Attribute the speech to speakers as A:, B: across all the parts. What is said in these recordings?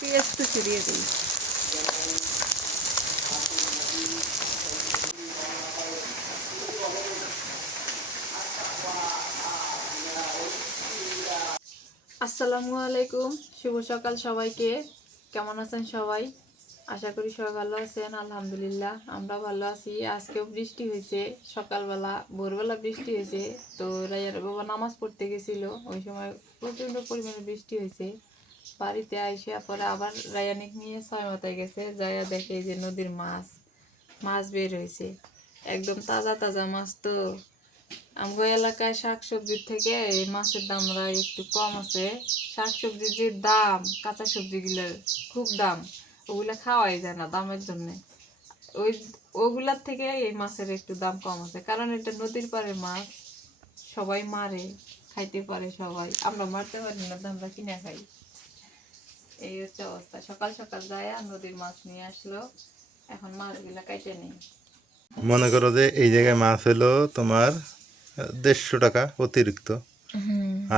A: পেঁয়াজ দিই। আসসালামু আলাইকুম শুভ সকাল সবাইকে। কেমন আছেন সবাই? আশা করি সবাই ভালো আছেন, আলহামদুলিল্লাহ। আমরা ভালো আছি। আজকেও বৃষ্টি হয়েছে, সকালবেলা, ভোরবেলা বৃষ্টি হয়েছে। তো রাইয়ার বাবা নামাজ পড়তে গেছিল, ওই সময় প্রচণ্ড পরিমাণে বৃষ্টি হয়েছে। বাড়িতে আইসে পরে আবার রায়ানিক নিয়ে ছয় মাথায় গেছে, যাইয়া দেখে যে নদীর মাছ মাছ বের হয়েছে। একদম তাজা তাজা মাছ তো। আমগো এলাকায় শাকসবজির থেকে এই মাছের দামরা একটু কম আছে। শাকসবজির যে দাম, কাঁচা সবজিগুলোর খুব দাম। ওগুলা খাওয়াই যায় না দামের জন্য। ওই ওগুলার থেকে এই মাছের একটু দাম কম আছে। কারণ এটা নদীর পারে মাছ সবাই মারে খাইতে পারে সবাই। আমরা মারতে পারি না তো আমরা কিনে খাই। এই হচ্ছে অবস্থা। সকাল সকাল যায় নদীর মাছ নিয়ে আসলো। এখন মাছগুলা কাইটে নেই।
B: মনে করো যে এই জায়গায় মাছ হলো তোমার দেড়শো টাকা অতিরিক্ত।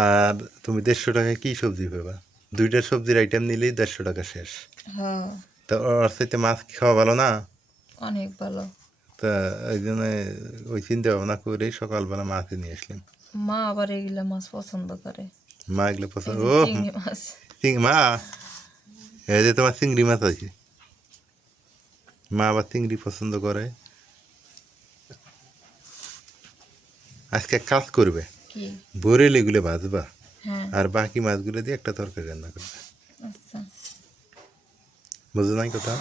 B: আর তুমি দেড়শো টাকায় কি সবজি পাবা? দুইটা সবজির আইটেম নিলেই দেড়শো টাকা শেষ।
A: হ্যাঁ।
B: তা ওর সাথে মাছ খাওয়া ভালো না?
A: অনেক ভালো।
B: তা ওই জন্য ওই চিন্তা ভাবনা করেই সকালবেলা মাছ নিয়ে আসলাম
A: মা আবার এগুলা মাছ পছন্দ করে।
B: মা এগুলো পছন্দ ও!
A: চিংড়ি মাছ।
B: মা! এই যে তোমার চিংড়ি মাছ আছে। মা আবার চিংড়ি পছন্দ করে। আজকে কাজ করবে। বরেল এগুলো ভাজবা।
A: হ্যাঁ।
B: আর বাকি মাছগুলো দিয়ে একটা তরকারি রান্না করবে।
A: আচ্ছা।
B: বুঝো নাই কথা?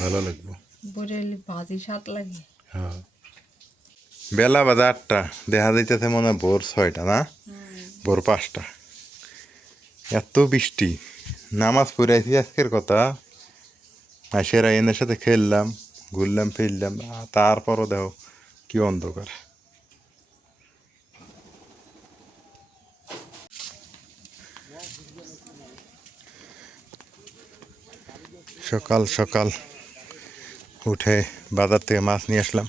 B: ভালো লাগবো।
A: বরেলি ভাজি স্বাদ লাগে।
B: হ্যাঁ। বেলা বাজে আটটা দেখা যাইতেছে মনে হয় ভোর ছয়টা না? ভোর পাঁচটা। এত বৃষ্টি নামাজ পড়ে আজকের কথা। মাসের আইনের সাথে খেললাম ঘুরলাম ফিরলাম তারপরও দেখো কি অন্ধকার। সকাল সকাল উঠে বাজার থেকে মাছ নিয়ে আসলাম।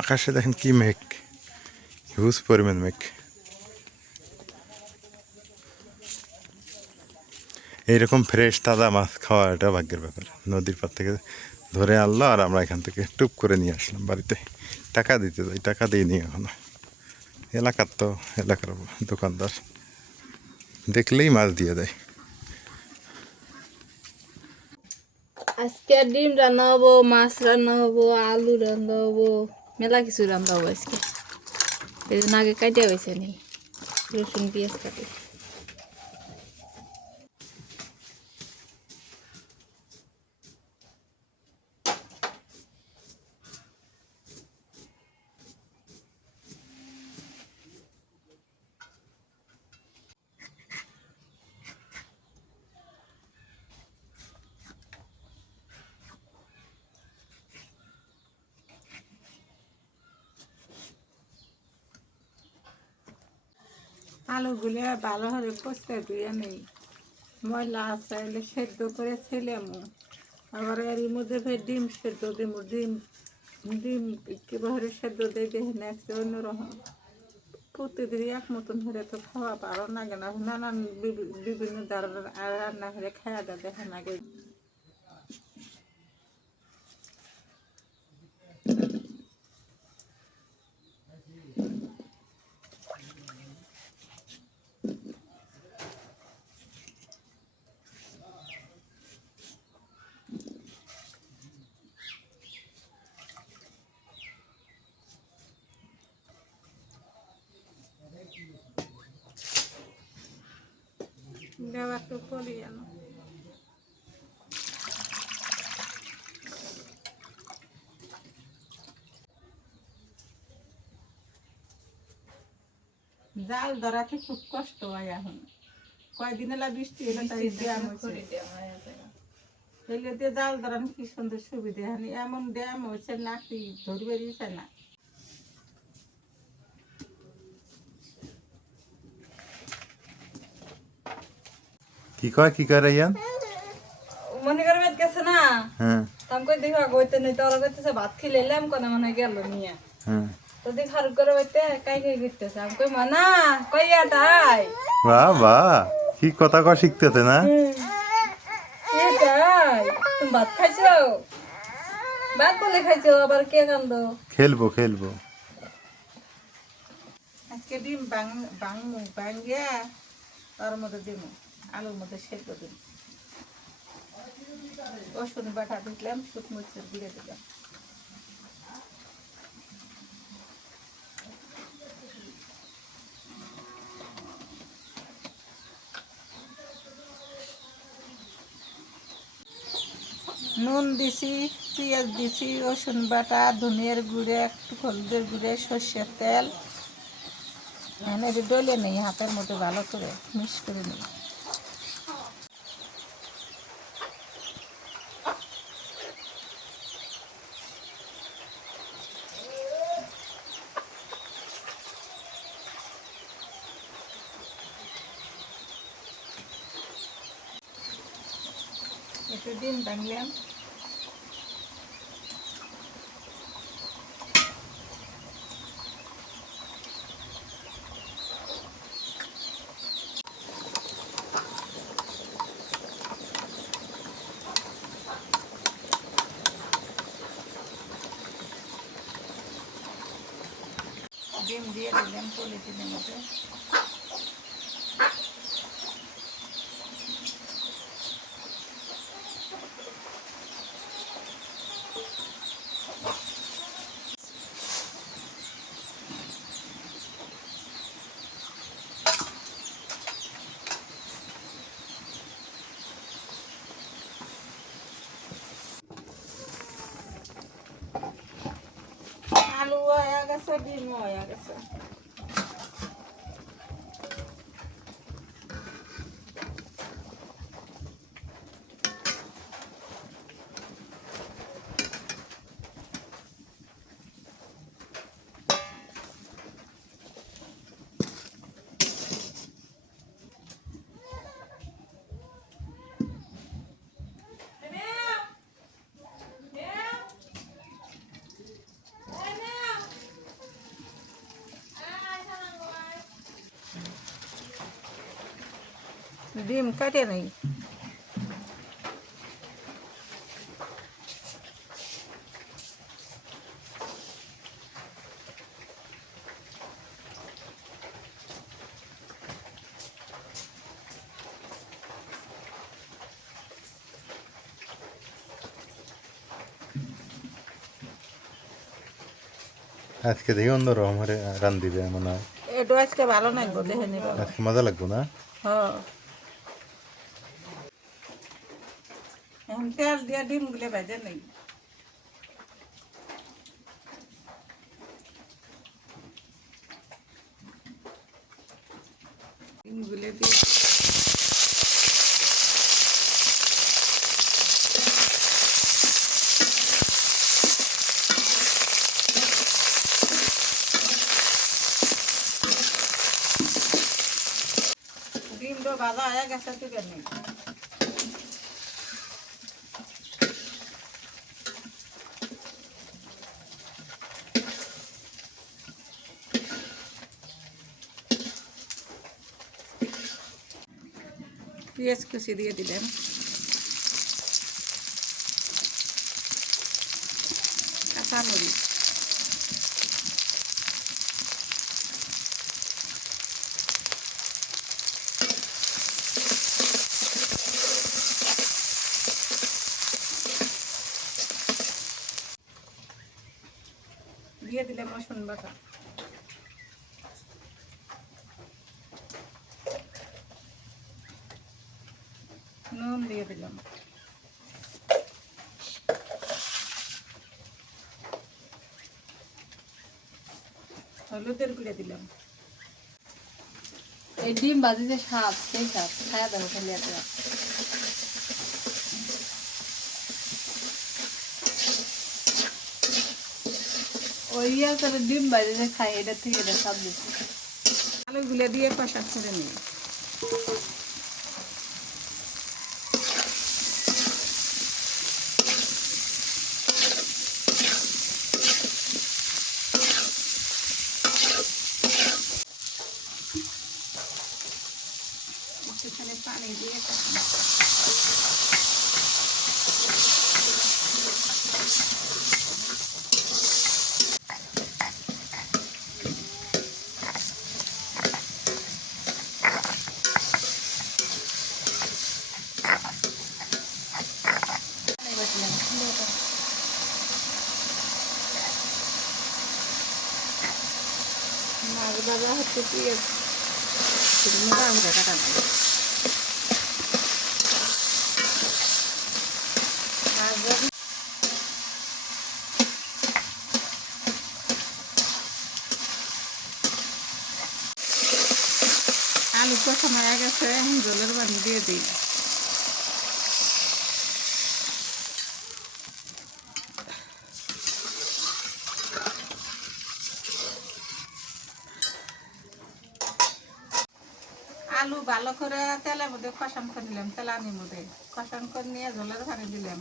B: আকাশে দেখেন কি মেঘ, হিউজ পরিমাণ মেঘ। এইরকম ফ্রেশ তাজা মাছ খাওয়া এটা ভাগ্যের ব্যাপার। নদীর পার থেকে ধরে আনলো আর আমরা এখান থেকে টুপ করে নিয়ে আসলাম বাড়িতে। টাকা দিতে যাই, টাকা দিই নি এখনও। এলাকার তো, এলাকার দোকানদার। দেখলেই মাছ দিয়ে দেয়।
A: আজকে ডিম রান্না হব, মাছ রান্না হব, আলু রান্না হব। মেলা কিছু রান্না হব আজকে। এই জন্য আগে কাটিয়া হয়েছে নি রসুন, পেঁয়াজ কাটি।
C: আলুগুলো ভালো করে কষতে ধুয়ে নেই। ময়লা এলে সেদ্ধ করে ছিলাম আবার এর মধ্যে ফের ডিম সেদ্ধ দিব, ডিম ডিম কীভাবে সেদ্ধ দিয়ে দেখেন আজকে অন্যরকম। প্রতিদিন এক মতন ধরে তো খাওয়া পারো না। কেন নানান বিভি- বিভিন্ন ধরনের রান্না করে খাওয়া দাওয়া দেখেন আগে দেওয়া তো করি জানো জাল ধরাতে খুব কষ্ট হয় এখন। কয়দিন এলা বৃষ্টি এলো তাই ড্যাম হয়েছে। দিয়ে জাল ধরানো কি সুন্দর সুবিধা হানি এমন ড্যাম হয়েছে নাকি ধরবে দিছে না।
B: কি কয় কি করে ইয়ান
A: মনে করবে গেছে না?
B: হ্যাঁ।
A: তাম কই দেখা কইতে নেই তো ওরা কইতেছে ভাত খেলে এলাম কোন মনে গেল নিয়ে
B: হ্যাঁ।
A: যদি খারুক করে বাইতে কাই কাই করতেছে আমি কই মানা কইয়া তাই
B: বাহ বাহ কি কথা কয় শিখতেছে না?
A: তুমি ভাত খাইছো? ভাত বলে খাইছো আবার কে কান্দ?
B: খেলব খেলব।
C: আজকে ডিম বাং বাংমু বাঙ্গিয়া তার মধ্যে দিব আলুর মধ্যে সেদ্ধ দিব রসুন বাটা দিলাম শুকনো মরিচের দিলাম। নুন দিছি, পেঁয়াজ দিছি, রসুন বাটা, ধনিয়ার গুঁড়ে, একটু হলুদের গুঁড়ে, সর্ষের তেল। এনে ডলে নেই, হাতের মধ্যে ভালো করে মিক্স করে নিই। একটু ডিম বাংলাম ডিম দিয়ে দিলাম পলিথিনের মধ্যে আলু হয়ে গেছে ডিম হয়ে ডিম কাটে নেই।
B: আজকে দেখি অন্যরকম রান দিবে মনে হয়।
C: এটা আজকে ভালো লাগবো দেখে নিবা।
B: আজকে মজা লাগবো না?
C: হ্যাঁ এখন তেল দিয়ে ডিমগুলো ভেজে নেই ডিমগুলো দিয়ে ডিমটা ভাজা হয়ে গেছে তুলে নেই পেঁয়াজ কুচি দিয়ে দিলেন কাঁচামরিচ দিয়ে দিলাম রসুন বাটা নুন দিয়ে দিলাম হলুদের গুঁড়ে দিলাম
A: এই ডিম বাজি যে স্বাদ সেই স্বাদ। খায়া দেবো খালি এত। ওই ডিম বাজি যে খাই এটা থেকে এটা স্বাদ বেশি
C: আলুগুলো দিয়ে কষা করে নিই ভাজা হচ্ছে পেঁয়াজ মোটা মোটা কাটা নেবে মাছ ভাজি আলু কষা মারা গেছে এখন জলের পানি দিয়ে দিই আলু ভালো করে তেলের মধ্যে কষান করে নিলাম, তেলানির মধ্যে। কষান করে নিয়ে ঝোলের পানি দিলাম।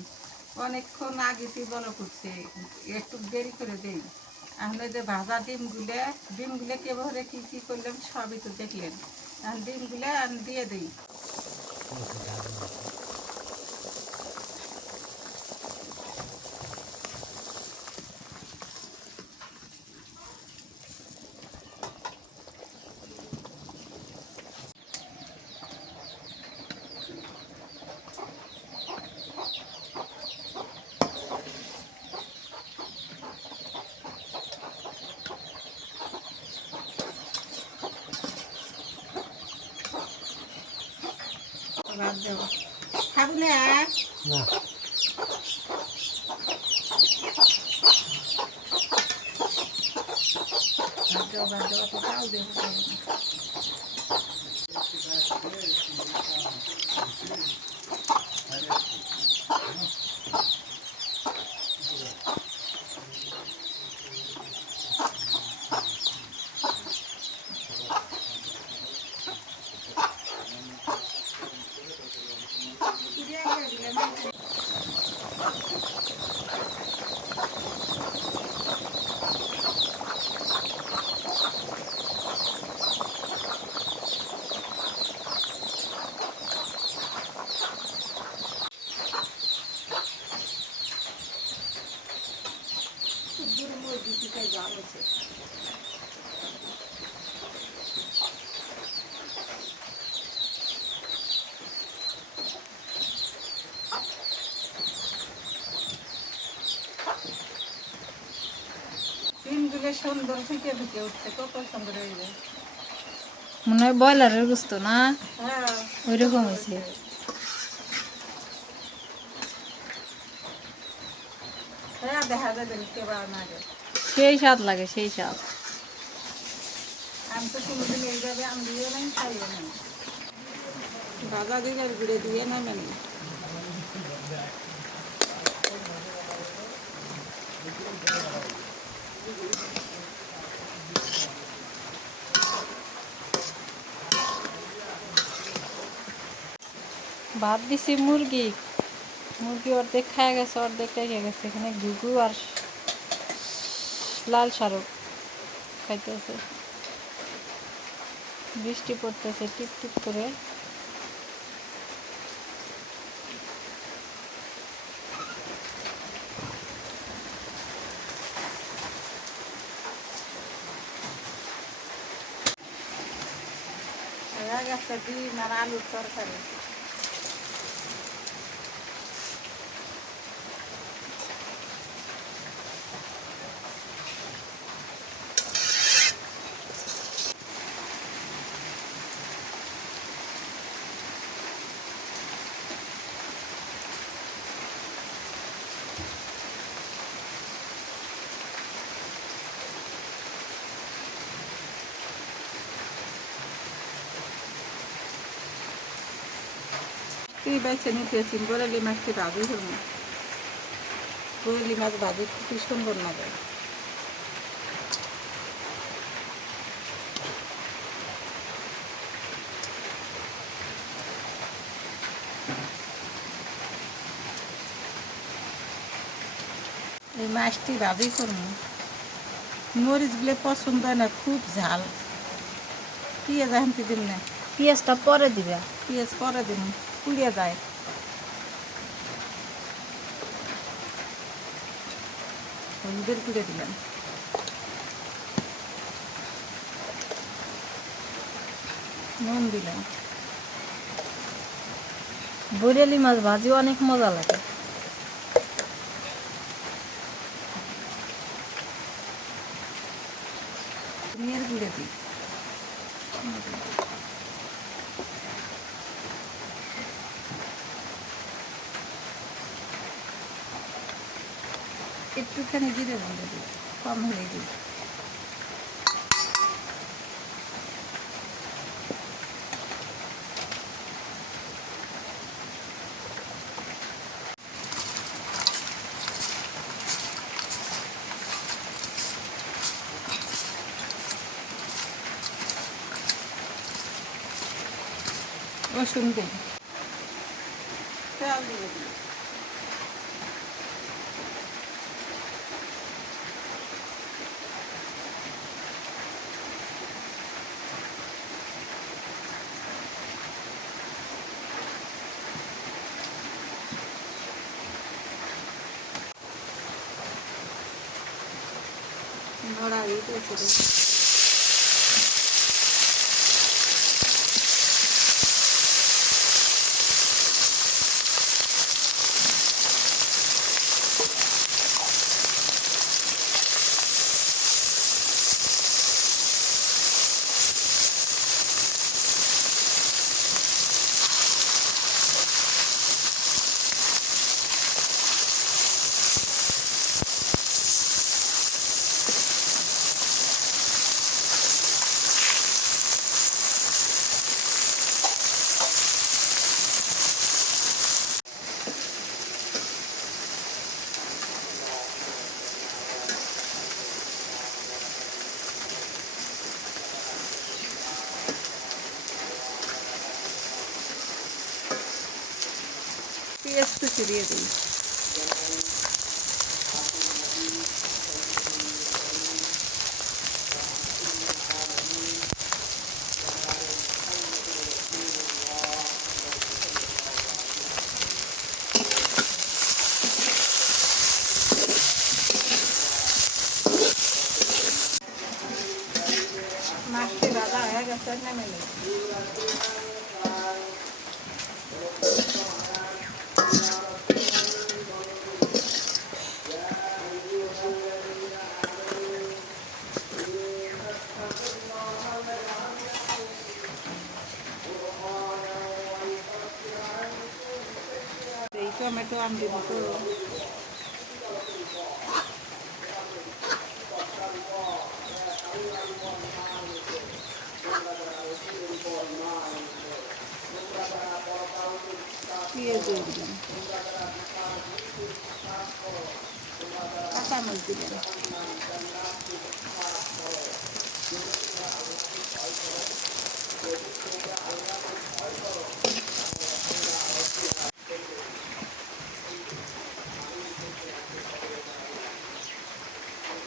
C: অনেকক্ষণ আগে তুই বলো করছে, একটু দেরি করে দেই। এখন যে ভাজা ডিমগুলো ডিমগুলো কেভাবে কী কী করলাম সবই তো দেখলেন। ডিমগুলো দিয়ে দিই। ভাত দেবো খাবি না ভাত দেবো ভাত দেবো তো চাল দেবো খাব না। গুঁড়ো মরিচ দিছি তাই জল হয়েছে ডিমগুলো সুন্দর থেকে ঢুকে উঠছে কত সুন্দর হয়ে যায়
A: মনে হয় ব্রয়লারের গুস্ত না
C: হ্যাঁ
A: ওই রকম হয়েছে
C: হ্যাঁ দেখা যাবে কেবার না যায়
A: সেই স্বাদ লাগে সেই স্বাদ
C: আমি তো কোনোদিন এইভাবে আমি দিয়ে নাই খাইও নাই বাবা দিনের গুঁড়ে দিয়ে না মানে
A: ভাত দিছি মুরগি। মুরগি অর্ধেক খাওয়া গেছে, অর্ধেক রেখে গেছে। এখানে ঘুঘু আর লাল শাহরুখ খাইতেছে। বৃষ্টি পড়তেছে, টিপ টিপ করে।
C: গেছে ডিম আর আলুর তরকারি। বেছে নিতেছি বরেলি মাছটি ভাজি করব বরেলি মাছ ভাজি খুবই সুন্দর লাগে। এই মাছটি ভাজি করব মরিচগুলো পছন্দ হয় না খুব ঝাল। পেঁয়াজ এখন দিন না।
A: পেঁয়াজটা পরে দিবা।
C: পেঁয়াজ পরে দিন। পুড়িয়ে যায়। হলুদের পুড়ে দিলাম। নুন দিলাম।
A: বরিয়ালি মাছ ভাজি অনেক মজা লাগে
D: তুমি এর গুঁড়ে দিই একটুখানি জিরে গুঁড়ে দিই কম হয়ে দিই রসুন দিই তেল দিয়ে দিই নড়া দিতেছে পেঁয়াজ কুচি দিয়ে দিই। টমেটো আম দিব তো। পেঁয়াজ দিলাম। কাঁচামরিচ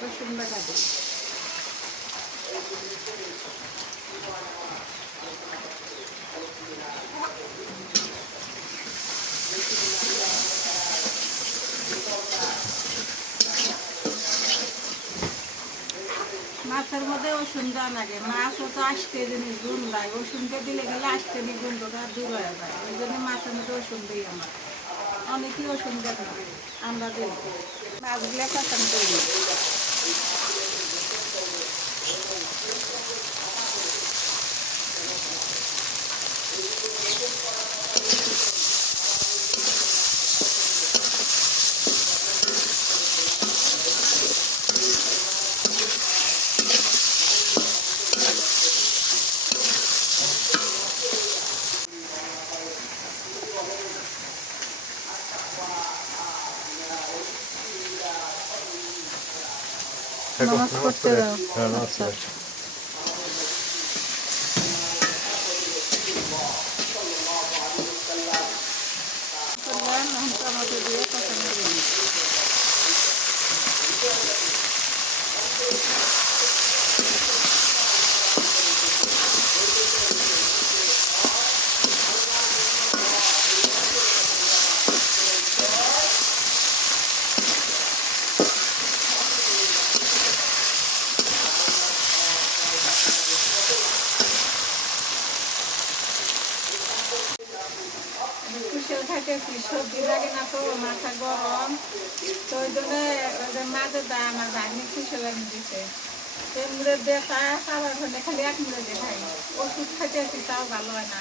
D: রসুন বাটা দিই ওষুধ দেওয়া লাগে মাছ হচ্ছে আসতে জিনিস গুণ লাগে ওষুধটা দিলে গেলে আসতে নি গুণটা দূর হয়ে যায়। ওই জন্য মাছের মধ্যে ওষুধ দিই আমরা। অনেকেই ওষুধ দেখ আমরা দিই। মাছগুলো কাঁচান করি। নামাজ পড়তে দাও। আচ্ছা।
B: পড়ে।
D: করলাম এখন টমেটো দিয়ে পছন্দ করি কুশল খাইতেছি সবজি লাগে না তো, মাথা গরম। তো ওই জন্য মাঝে দা আমার ভাগ্নি কুশল এনে দিছে। সে মুড়ে দিয়ে খায় খাবার হলে খালি এক মুড়ে দিয়ে খাই। ওষুধ খাইতে আছি তাও ভালো হয় না।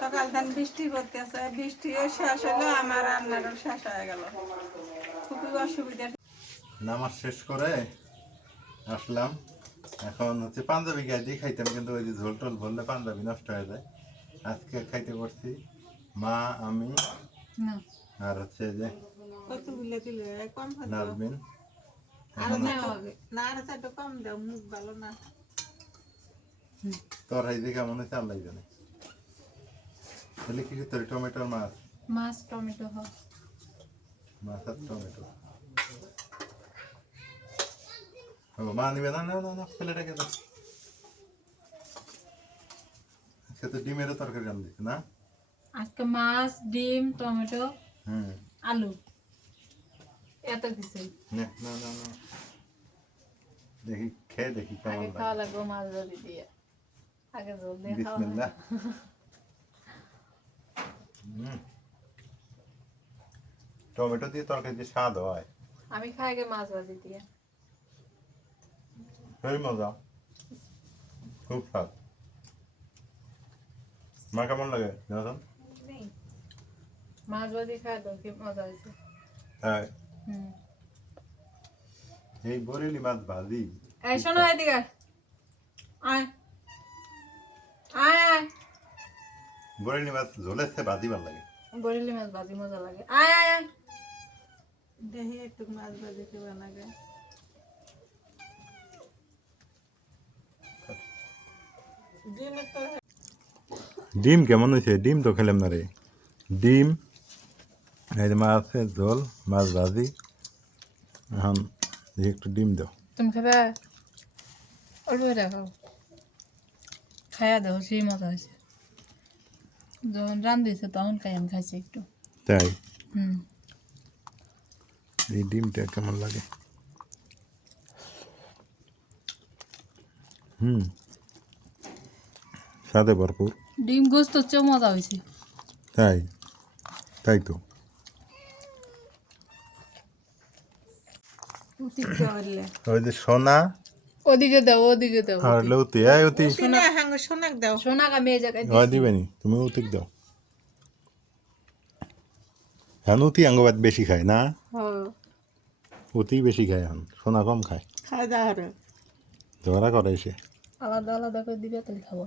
D: সকাল ধান বৃষ্টি পড়তেছে। বৃষ্টিও শেষ হলো আমার রান্নারও শেষ হয়ে গেল। খুবই অসুবিধা।
B: নামাজ শেষ করে আসলাম। এখন হচ্ছে পাঞ্জাবি গায়ে দিয়ে খাইতাম কিন্তু ওই যে ঝোল টোল বললে পাঞ্জাবি নষ্ট হয়ে যায়। আজকে খাইতে করছি মা আমি আর হচ্ছে যে নাজমিন। তোর হাই দিয়ে কেমন হয়েছে? আল্লাহ জানে। তাহলে কি তোর টমেটোর মাছ?
A: মাছ টমেটো হ
B: মাছ আর টমেটো। ও মা নিবে না? না না না দাও সে তো ডিমেরও তরকারি রান্না না?
A: আজকে মাছ ডিম টমেটো
B: হুম।
A: আলু। এত কিছু।
B: নে, না না না। দেখি খেয়ে দেখি কেমন লাগে।
A: খাওয়া লাগবে মাছ দিয়ে। আগে জল দিয়ে খাওয়া।
B: টমেটো দিয়ে তরকারি দিয়ে স্বাদ হয়।
A: আমি খাই আগে মাছ ভাজি দিয়ে।
B: very মজা। খুব স্বাদ। মা কেমন লাগে জানান
A: মাছ ভাজি খাই তো কি মজা হয়েছে।
B: হ্যাঁ এই বরেলি মাছ ভাজি।
A: এই শোনো এদিকে আয় আয় আয়।
B: বরেলি মাছ ঝোলের সে ভাজি ভালো লাগে।
A: বরিলি মাছ ভাজি মজা লাগে। আয় আয় আয়।
D: দেখি একটু মাছ ভাজি কে তো
B: ডিম কেমন হয়েছে ডিম তো খেলাম না রে ডিম এই যে মাছের ঝোল মাছ ভাজি। এখন দেখি একটু ডিম দাও।
A: তুমি খাবে? অল্প খাও। খাইয়া দেবো সেই মজা হয়েছে যখন রান তখন খাই আমি খাইছি একটু।
B: তাই?
A: হুম।
B: এই ডিমটা কেমন লাগে? হুম। স্বাদে ভরপুর।
A: ডিম গোস্ত চেয়েও মজা হয়েছে
B: তাই? তাই তো। ওই যে সোনা
A: ওদিকে দাও ওদিকে দাও
B: আর লৌতি এই অতি
D: শুনে হাঙ্গ শোনাক দাও।
A: সোনা কামি এই জায়গায়
B: হয় দিবেনি। তুমি দাও। হ্যাঁ আঙ্গবাদ বেশি খায় না? অতি বেশি খায় এখন সোনা কম খায়। ঝগড়া করে সে
A: আলাদা আলাদা করে দিবে তাহলে খাব।